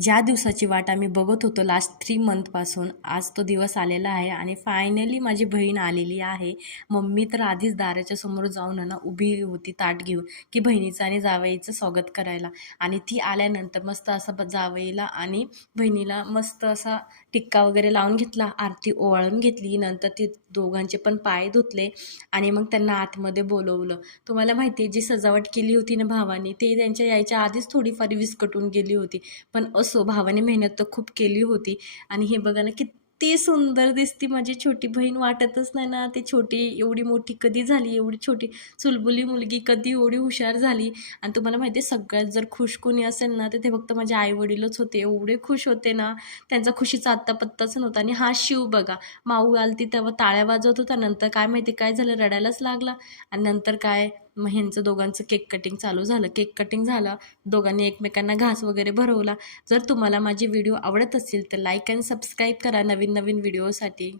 ज्या दिवसाची वाट आम्ही बघत होतो लास्ट 3 मंथपासून, आज तो दिवस आलेला आहे आणि फायनली माझी बहीण आलेली आहे. मम्मी तर आधीच दाराच्या समोर जाऊन ना उभी होती ताट घेऊन, की बहिणीचं आणि जावईचं स्वागत करायला. आणि ती आल्यानंतर मस्त असा जावईला आणि बहिणीला मस्त असा टिक्का वगैरे लावून घेतला, आरती ओवाळून घेतली. नंतर ती दोघांचे पण पाय धुतले आणि मग त्यांना आतमध्ये बोलवलं. तुम्हाला माहिती आहे जी सजावट केली होती ना भावानी, ते त्यांच्या यायच्या आधीच थोडीफार विस्कटून गेली होती. पण असो, भावाने मेहनत तर खूप केली होती. आणि हे बघा ना किती सुंदर दिसती माझी छोटी बहीण. वाटतच नाही ना ती छोटी एवढी मोठी कधी झाली, एवढी छोटी चुलबुली मुलगी कधी एवढी हुशार झाली. आणि तुम्हाला माहिती आहे सगळ्यात जर खुश कोणी असेल ना तर ते फक्त माझे आई वडीलच होते. एवढे खुश होते ना, त्यांचा खुशीचा आत्ता पत्ताच नव्हता. आणि हा शिव बघा, माऊ आलती तेव्हा टाळ्या वाजवत होता, नंतर काय माहिती काय झालं, रडायलाच लागला. आणि नंतर काय, मग ह्यांचं दोघांचं केक कटिंग चालू झालं. केक कटिंग झालं, दोघांनी एकमेकांना घास वगैरे भरवला. जर तुम्हाला माझे व्हिडिओ आवडत असतील तर लाईक अँड सबस्क्राईब करा नवीन नवीन व्हिडिओसाठी.